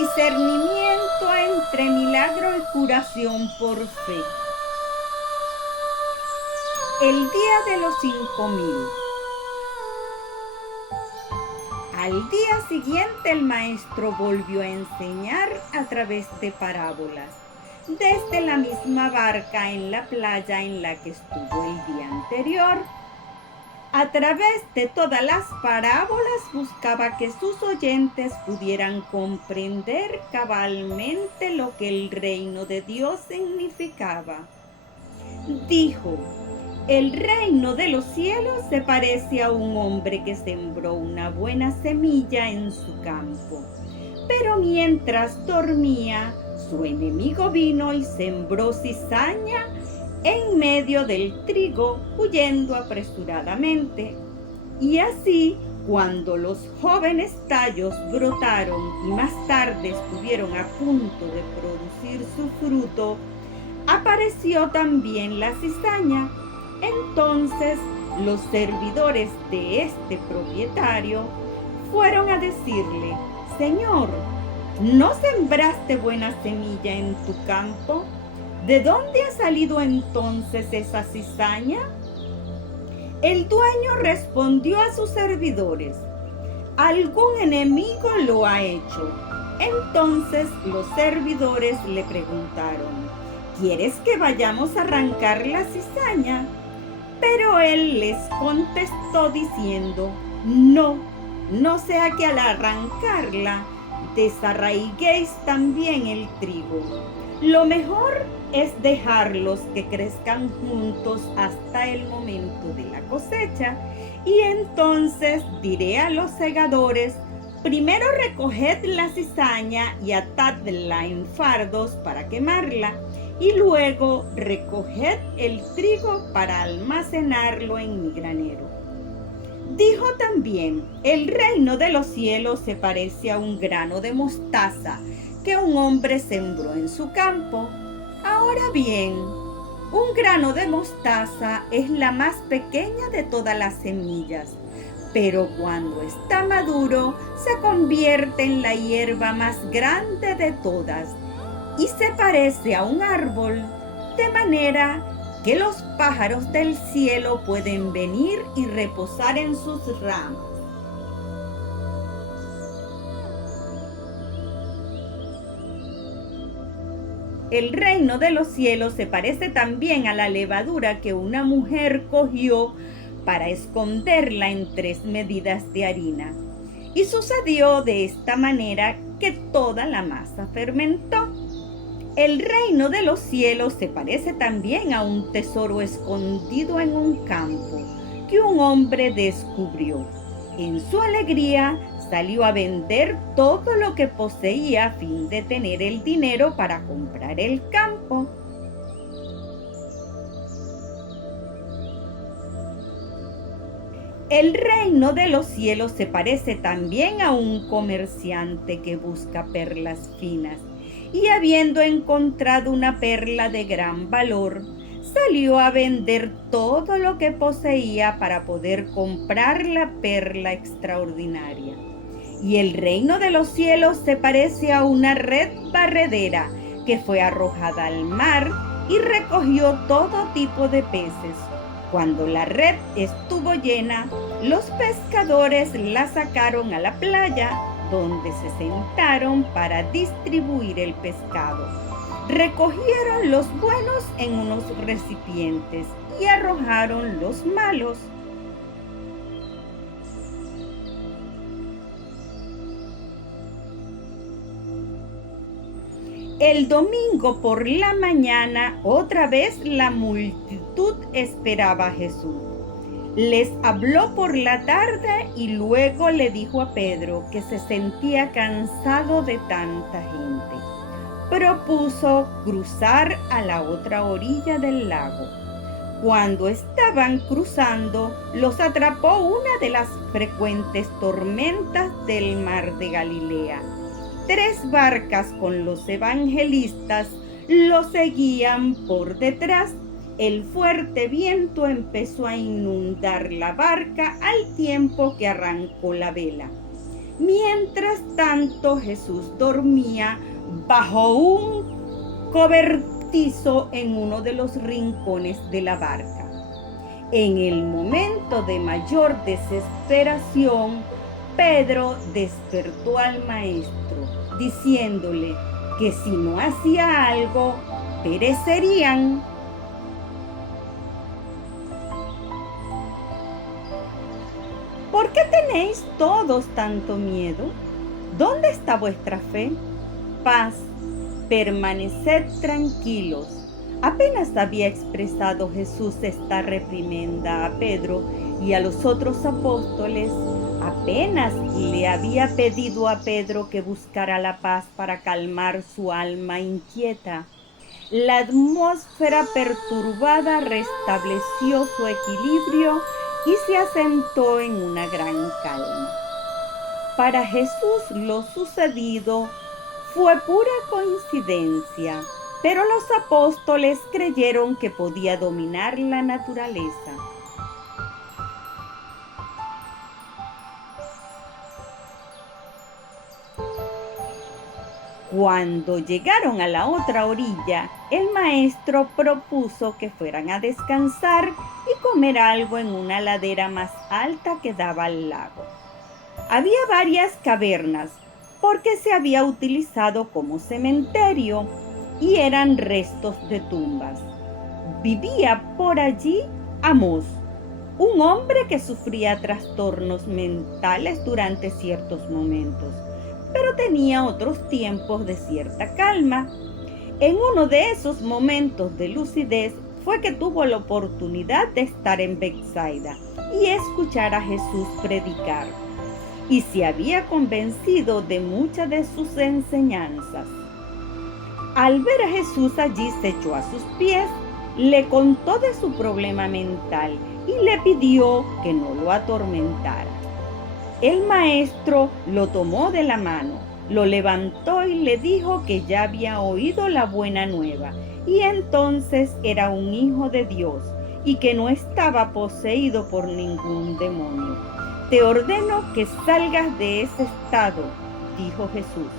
Discernimiento entre milagro y curación por fe. El día de los 5000. Al día siguiente el maestro volvió a enseñar a través de parábolas, desde la misma barca en la playa en la que estuvo el día anterior. A través de todas las parábolas buscaba que sus oyentes pudieran comprender cabalmente lo que el reino de Dios significaba. Dijo: el reino de los cielos se parece a un hombre que sembró una buena semilla en su campo. Pero mientras dormía, su enemigo vino y sembró cizaña en medio del trigo, huyendo apresuradamente. Y así, cuando los jóvenes tallos brotaron y más tarde estuvieron a punto de producir su fruto, apareció también la cizaña. Entonces los servidores de este propietario fueron a decirle: Señor, ¿no sembraste buena semilla en tu campo? ¿De dónde ha salido entonces esa cizaña? El dueño respondió a sus servidores: algún enemigo lo ha hecho. Entonces los servidores le preguntaron: ¿quieres que vayamos a arrancar la cizaña? Pero él les contestó diciendo: no sea que al arrancarla desarraiguéis también el trigo. Lo mejor es dejarlos que crezcan juntos hasta el momento de la cosecha, y entonces diré a los segadores: primero recoged la cizaña y atadla en fardos para quemarla, y luego recoged el trigo para almacenarlo en mi granero. Dijo también: el reino de los cielos se parece a un grano de mostaza que un hombre sembró en su campo. Ahora bien, un grano de mostaza es la más pequeña de todas las semillas, pero cuando está maduro se convierte en la hierba más grande de todas y se parece a un árbol, de manera que los pájaros del cielo pueden venir y reposar en sus ramas. El reino de los cielos se parece también a la levadura que una mujer cogió para esconderla en 3 medidas de harina. Y sucedió de esta manera que toda la masa fermentó. El reino de los cielos se parece también a un tesoro escondido en un campo que un hombre descubrió. En su alegría salió a vender todo lo que poseía a fin de tener el dinero para comprar el campo. El reino de los cielos se parece también a un comerciante que busca perlas finas, y habiendo encontrado una perla de gran valor, salió a vender todo lo que poseía para poder comprar la perla extraordinaria. Y el reino de los cielos se parece a una red barredera que fue arrojada al mar y recogió todo tipo de peces. Cuando la red estuvo llena, los pescadores la sacaron a la playa, donde se sentaron para distribuir el pescado. Recogieron los buenos en unos recipientes y arrojaron los malos. El domingo por la mañana, otra vez la multitud esperaba a Jesús. Les habló por la tarde y luego le dijo a Pedro que se sentía cansado de tanta gente. Propuso cruzar a la otra orilla del lago. Cuando estaban cruzando, los atrapó una de las frecuentes tormentas del mar de Galilea. 3 barcas con los evangelistas lo seguían por detrás. El fuerte viento empezó a inundar la barca al tiempo que arrancó la vela. Mientras tanto, Jesús dormía bajo un cobertizo en uno de los rincones de la barca. En el momento de mayor desesperación, Pedro despertó al maestro, diciéndole que si no hacía algo, perecerían. ¿Por qué tenéis todos tanto miedo? ¿Dónde está vuestra fe? Paz, permaneced tranquilos. Apenas había expresado Jesús esta reprimenda a Pedro y a los otros apóstoles, apenas le había pedido a Pedro que buscara la paz para calmar su alma inquieta. La atmósfera perturbada restableció su equilibrio y se asentó en una gran calma. Para Jesús lo sucedido fue pura coincidencia, pero los apóstoles creyeron que podía dominar la naturaleza. Cuando llegaron a la otra orilla, el maestro propuso que fueran a descansar y comer algo en una ladera más alta que daba al lago. Había varias cavernas, porque se había utilizado como cementerio y eran restos de tumbas. Vivía por allí Amós, un hombre que sufría trastornos mentales durante ciertos momentos, pero tenía otros tiempos de cierta calma. En uno de esos momentos de lucidez fue que tuvo la oportunidad de estar en Betsaida y escuchar a Jesús predicar, y se había convencido de muchas de sus enseñanzas. Al ver a Jesús allí, se echó a sus pies, le contó de su problema mental y le pidió que no lo atormentara. El maestro lo tomó de la mano, lo levantó y le dijo que ya había oído la buena nueva y entonces era un hijo de Dios y que no estaba poseído por ningún demonio. Te ordeno que salgas de ese estado, dijo Jesús.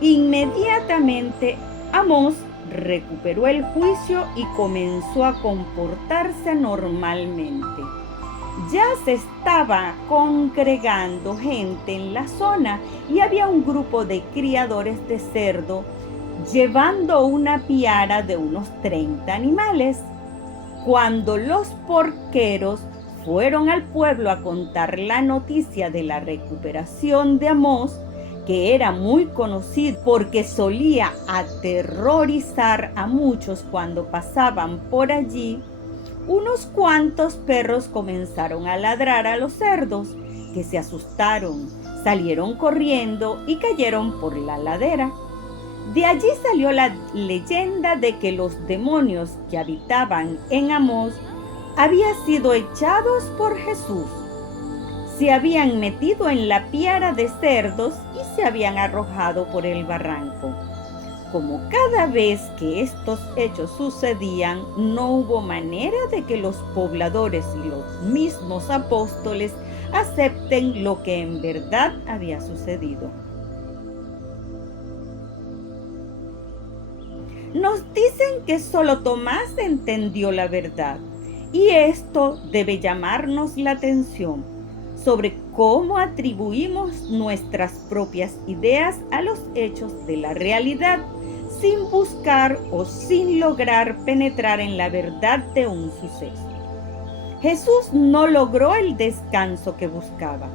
Inmediatamente Amós recuperó el juicio y comenzó a comportarse normalmente. Ya se estaba congregando gente en la zona y había un grupo de criadores de cerdo llevando una piara de unos 30 animales. Cuando los porqueros fueron al pueblo a contar la noticia de la recuperación de Amós, que era muy conocido porque solía aterrorizar a muchos cuando pasaban por allí, unos cuantos perros comenzaron a ladrar a los cerdos, que se asustaron, salieron corriendo y cayeron por la ladera. De allí salió la leyenda de que los demonios que habitaban en Amós habían sido echados por Jesús. Se habían metido en la piara de cerdos y se habían arrojado por el barranco. Como cada vez que estos hechos sucedían, no hubo manera de que los pobladores y los mismos apóstoles acepten lo que en verdad había sucedido. Nos dicen que solo Tomás entendió la verdad, y esto debe llamarnos la atención sobre cómo atribuimos nuestras propias ideas a los hechos de la realidad, sin buscar o sin lograr penetrar en la verdad de un suceso. Jesús no logró el descanso que buscaba.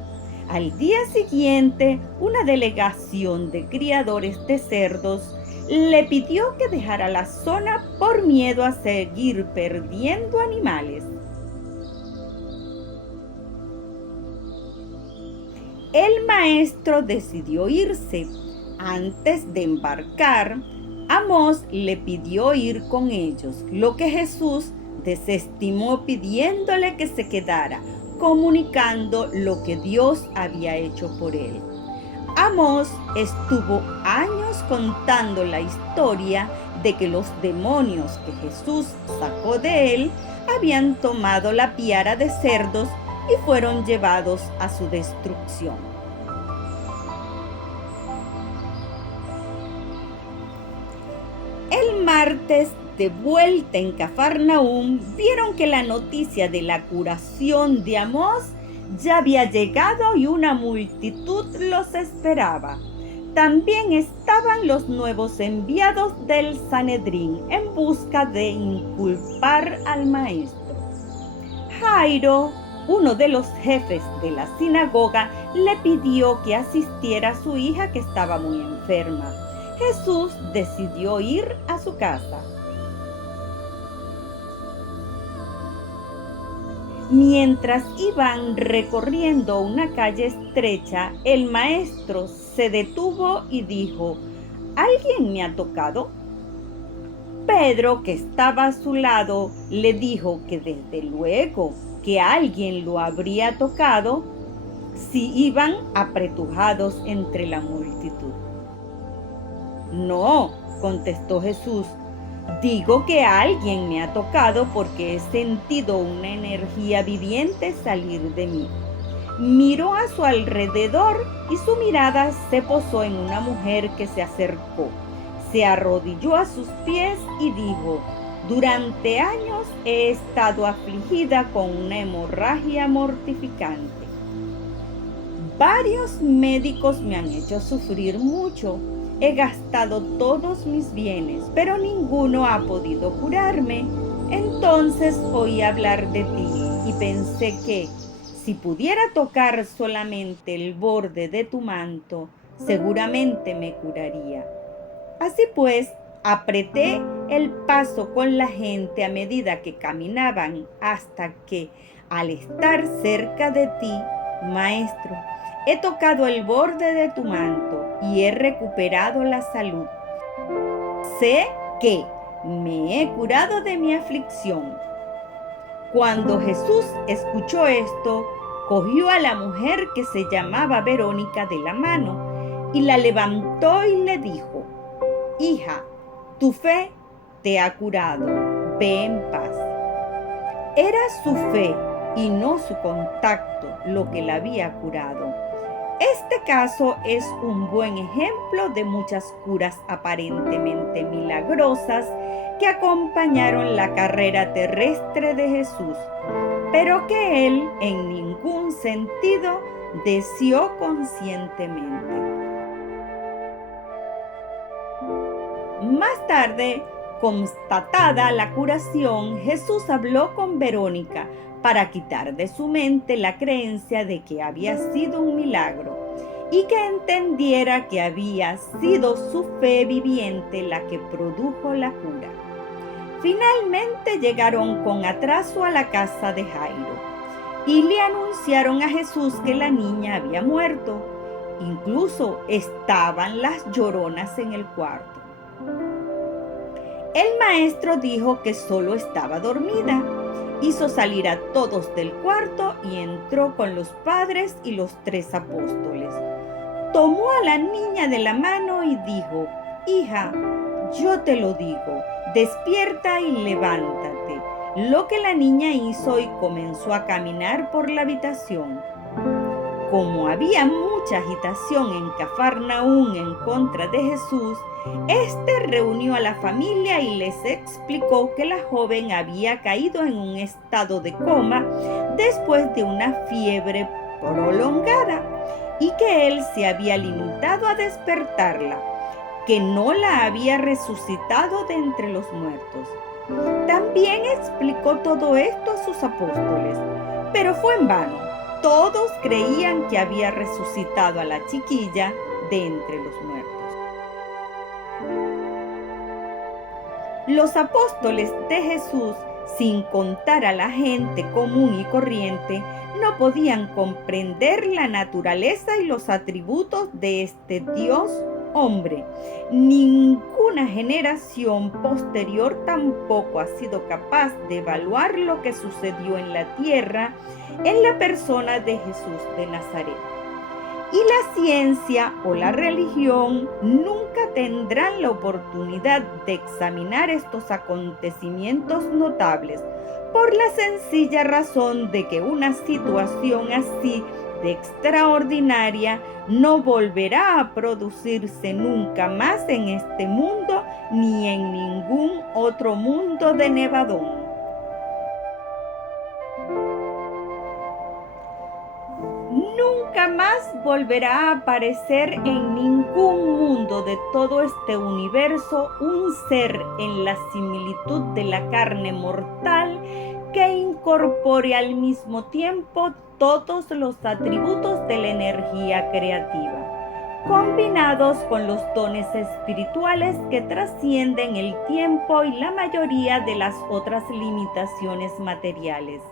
Al día siguiente, una delegación de criadores de cerdos le pidió que dejara la zona por miedo a seguir perdiendo animales. El maestro decidió irse. Antes de embarcar, Amós le pidió ir con ellos, lo que Jesús desestimó pidiéndole que se quedara, comunicando lo que Dios había hecho por él. Amós estuvo años contando la historia de que los demonios que Jesús sacó de él habían tomado la piara de cerdos y fueron llevados a su destrucción. martes, de vuelta en Cafarnaúm, vieron que la noticia de la curación de Amós ya había llegado y una multitud los esperaba. También estaban los nuevos enviados del Sanedrín en busca de inculpar al maestro. Jairo, uno de los jefes de la sinagoga, le pidió que asistiera a su hija que estaba muy enferma. Jesús decidió ir a su casa. Mientras iban recorriendo una calle estrecha, el maestro se detuvo y dijo: ¿Alguien me ha tocado? Pedro, que estaba a su lado, le dijo que desde luego que alguien lo habría tocado si iban apretujados entre la multitud. No, contestó Jesús, digo que alguien me ha tocado porque he sentido una energía viviente salir de mí. Miró a su alrededor y su mirada se posó en una mujer que se acercó. Se arrodilló a sus pies y dijo: durante años he estado afligida con una hemorragia mortificante. Varios médicos me han hecho sufrir mucho. He gastado todos mis bienes, pero ninguno ha podido curarme. Entonces oí hablar de ti y pensé que, si pudiera tocar solamente el borde de tu manto, seguramente me curaría. Así pues, apreté el paso con la gente a medida que caminaban hasta que, al estar cerca de ti, Maestro, he tocado el borde de tu manto y he recuperado la salud. Sé que me he curado de mi aflicción. Cuando Jesús escuchó esto, cogió a la mujer que se llamaba Verónica de la mano y la levantó y le dijo: hija, tu fe te ha curado, ve en paz. Era su fe y no su contacto lo que la había curado. Este caso es un buen ejemplo de muchas curas aparentemente milagrosas que acompañaron la carrera terrestre de Jesús, pero que él en ningún sentido deseó conscientemente. Más tarde, constatada la curación, Jesús habló con Verónica para quitar de su mente la creencia de que había sido un milagro y que entendiera que había sido su fe viviente la que produjo la cura. Finalmente llegaron con atraso a la casa de Jairo y le anunciaron a Jesús que la niña había muerto. Incluso estaban las lloronas en el cuarto. El maestro dijo que solo estaba dormida. Hizo salir a todos del cuarto y entró con los padres y los 3 apóstoles. Tomó a la niña de la mano y dijo: hija, yo te lo digo, despierta y levántate. Lo que la niña hizo y comenzó a caminar por la habitación. Como había mucha agitación en Cafarnaúm en contra de Jesús, reunió a la familia y les explicó que la joven había caído en un estado de coma después de una fiebre prolongada y que él se había limitado a despertarla, que no la había resucitado de entre los muertos. También explicó todo esto a sus apóstoles, pero fue en vano. Todos creían que había resucitado a la chiquilla de entre los muertos. Los apóstoles de Jesús, sin contar a la gente común y corriente, no podían comprender la naturaleza y los atributos de este Dios hombre. Ninguna generación posterior tampoco ha sido capaz de evaluar lo que sucedió en la tierra en la persona de Jesús de Nazaret. Y la ciencia o la religión nunca tendrán la oportunidad de examinar estos acontecimientos notables, por la sencilla razón de que una situación así de extraordinaria no volverá a producirse nunca más en este mundo ni en ningún otro mundo de Nevadón. Nunca más volverá a aparecer en ningún mundo de todo este universo un ser en la similitud de la carne mortal que incorpore al mismo tiempo todos los atributos de la energía creativa, combinados con los dones espirituales que trascienden el tiempo y la mayoría de las otras limitaciones materiales.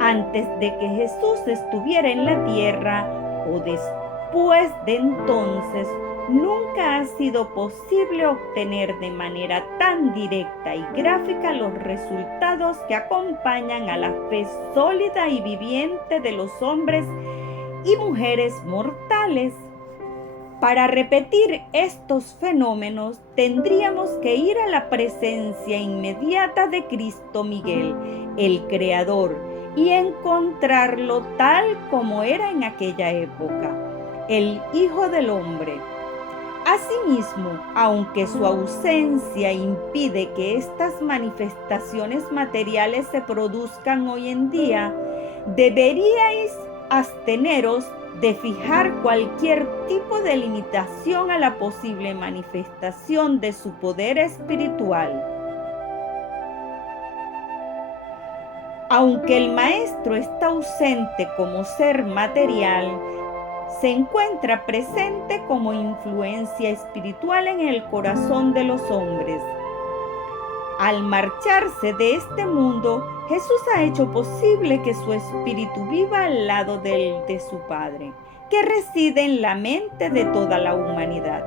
Antes de que Jesús estuviera en la tierra o después de entonces, nunca ha sido posible obtener de manera tan directa y gráfica los resultados que acompañan a la fe sólida y viviente de los hombres y mujeres mortales. Para repetir estos fenómenos, tendríamos que ir a la presencia inmediata de Cristo Miguel, el Creador, y encontrarlo tal como era en aquella época, el Hijo del Hombre. Asimismo, aunque su ausencia impide que estas manifestaciones materiales se produzcan hoy en día, deberíais absteneros de fijar cualquier tipo de limitación a la posible manifestación de su poder espiritual. Aunque el Maestro está ausente como ser material, se encuentra presente como influencia espiritual en el corazón de los hombres. Al marcharse de este mundo, Jesús ha hecho posible que su espíritu viva al lado de su Padre, que reside en la mente de toda la humanidad.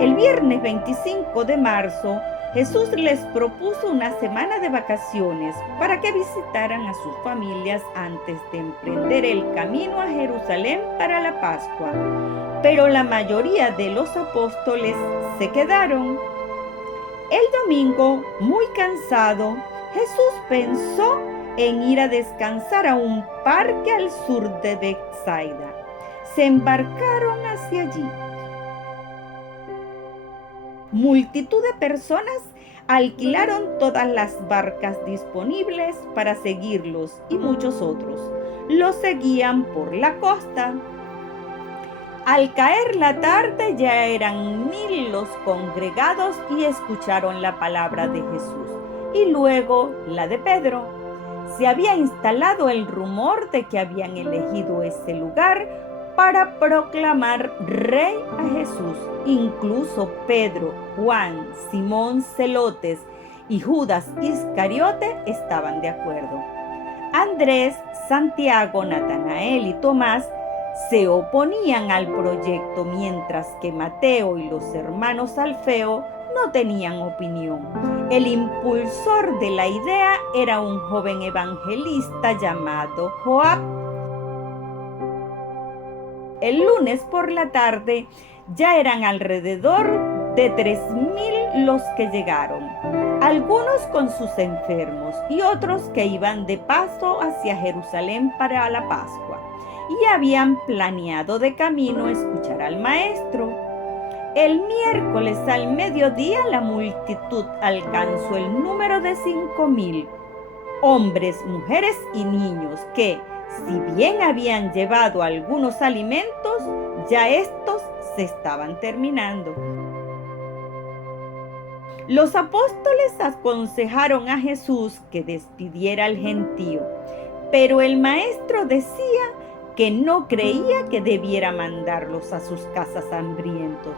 El viernes 25 de marzo, Jesús les propuso una semana de vacaciones para que visitaran a sus familias antes de emprender el camino a Jerusalén para la Pascua. Pero la mayoría de los apóstoles se quedaron. El domingo, muy cansado, Jesús pensó en ir a descansar a un parque al sur de Betsaida. Se embarcaron hacia allí. Multitud de personas alquilaron todas las barcas disponibles para seguirlos y muchos otros los seguían por la costa. Al caer la tarde ya eran 1000 los congregados y escucharon la palabra de Jesús y luego la de Pedro. Se había instalado el rumor de que habían elegido ese lugar para proclamar rey a Jesús. Incluso Pedro, Juan, Simón Celotes y Judas Iscariote estaban de acuerdo. Andrés, Santiago, Natanael y Tomás se oponían al proyecto, mientras que Mateo y los hermanos Alfeo no tenían opinión. El impulsor de la idea era un joven evangelista llamado Joab. El lunes por la tarde ya eran alrededor de 3000 los que llegaron, algunos con sus enfermos y otros que iban de paso hacia Jerusalén para la Pascua y habían planeado de camino escuchar al Maestro. El miércoles al mediodía la multitud alcanzó el número de 5000, hombres, mujeres y niños que, si bien habían llevado algunos alimentos, ya estos se estaban terminando. Los apóstoles aconsejaron a Jesús que despidiera al gentío, pero el Maestro decía que no creía que debiera mandarlos a sus casas hambrientos.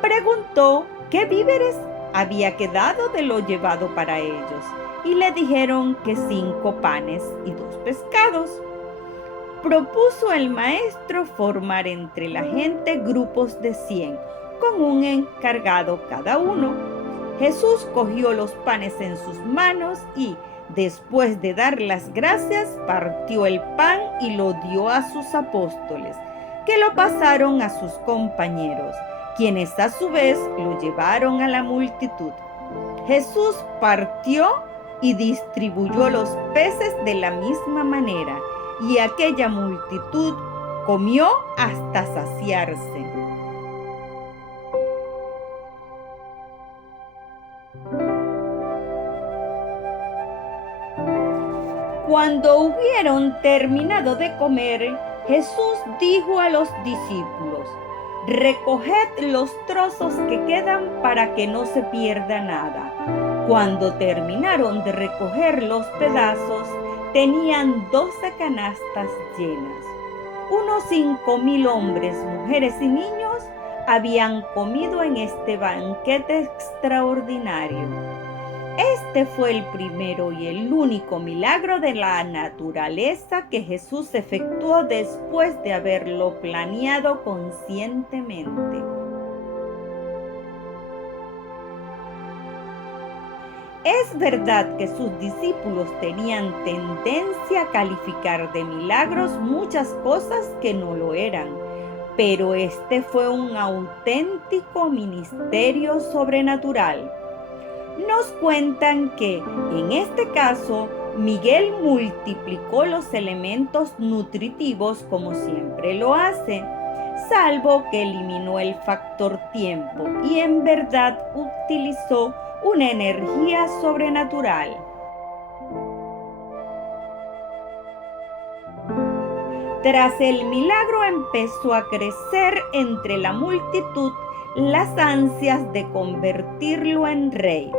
Preguntó qué víveres había quedado de lo llevado para ellos, y le dijeron que 5 panes y 2 pescados. Propuso el Maestro formar entre la gente grupos de 100, con un encargado cada uno. Jesús cogió los panes en sus manos y, después de dar las gracias, partió el pan y lo dio a sus apóstoles, que lo pasaron a sus compañeros, quienes a su vez lo llevaron a la multitud. Jesús partió y distribuyó los peces de la misma manera, y aquella multitud comió hasta saciarse. Cuando hubieron terminado de comer, Jesús dijo a los discípulos: recoged los trozos que quedan para que no se pierda nada. Cuando terminaron de recoger los pedazos, tenían 12 canastas llenas. Unos 5,000 hombres, mujeres y niños habían comido en este banquete extraordinario. Este fue el primero y el único milagro de la naturaleza que Jesús efectuó después de haberlo planeado conscientemente. Es verdad que sus discípulos tenían tendencia a calificar de milagros muchas cosas que no lo eran, pero este fue un auténtico ministerio sobrenatural. Nos cuentan que, en este caso, Miguel multiplicó los elementos nutritivos como siempre lo hace, salvo que eliminó el factor tiempo y en verdad utilizó una energía sobrenatural. Tras el milagro empezó a crecer entre la multitud las ansias de convertirlo en rey.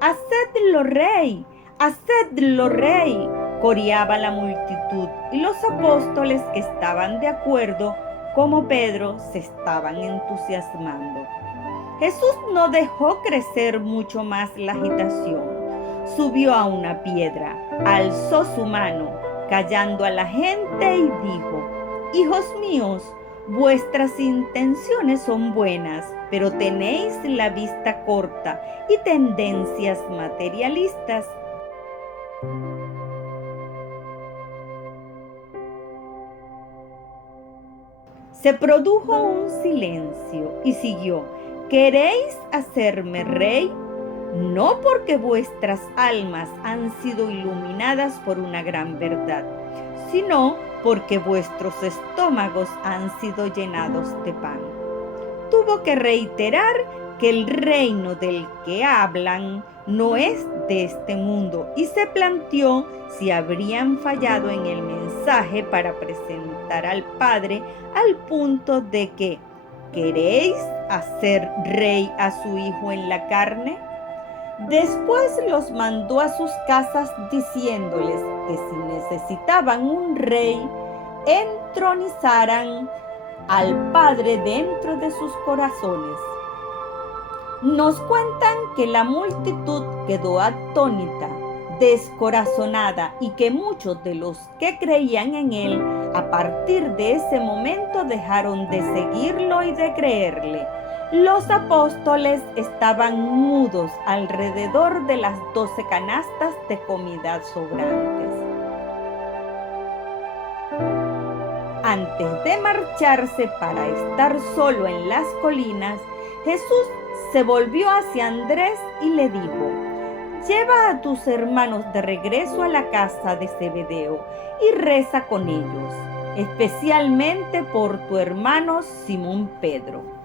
¡Hacedlo rey! ¡Hacedlo rey!, coreaba la multitud, y los apóstoles que estaban de acuerdo, como Pedro, se estaban entusiasmando. Jesús no dejó crecer mucho más la agitación. Subió a una piedra, alzó su mano, callando a la gente, y dijo: hijos míos, vuestras intenciones son buenas, pero tenéis la vista corta y tendencias materialistas. Se produjo un silencio y siguió: ¿queréis hacerme rey? No porque vuestras almas han sido iluminadas por una gran verdad, sino porque vuestros estómagos han sido llenados de pan. Tuvo que reiterar que el reino del que hablan no es de este mundo, y se planteó si habrían fallado en el mensaje para presentar al Padre al punto de que: ¿queréis hacer rey a su hijo en la carne? Después los mandó a sus casas diciéndoles que si necesitaban un rey, entronizaran al Padre dentro de sus corazones. Nos cuentan que la multitud quedó atónita, descorazonada, y que muchos de los que creían en él, a partir de ese momento, dejaron de seguirlo y de creerle. Los apóstoles estaban mudos alrededor de las 12 canastas de comida sobrantes. Antes de marcharse para estar solo en las colinas, Jesús se volvió hacia Andrés y le dijo: lleva a tus hermanos de regreso a la casa de Zebedeo y reza con ellos, especialmente por tu hermano Simón Pedro.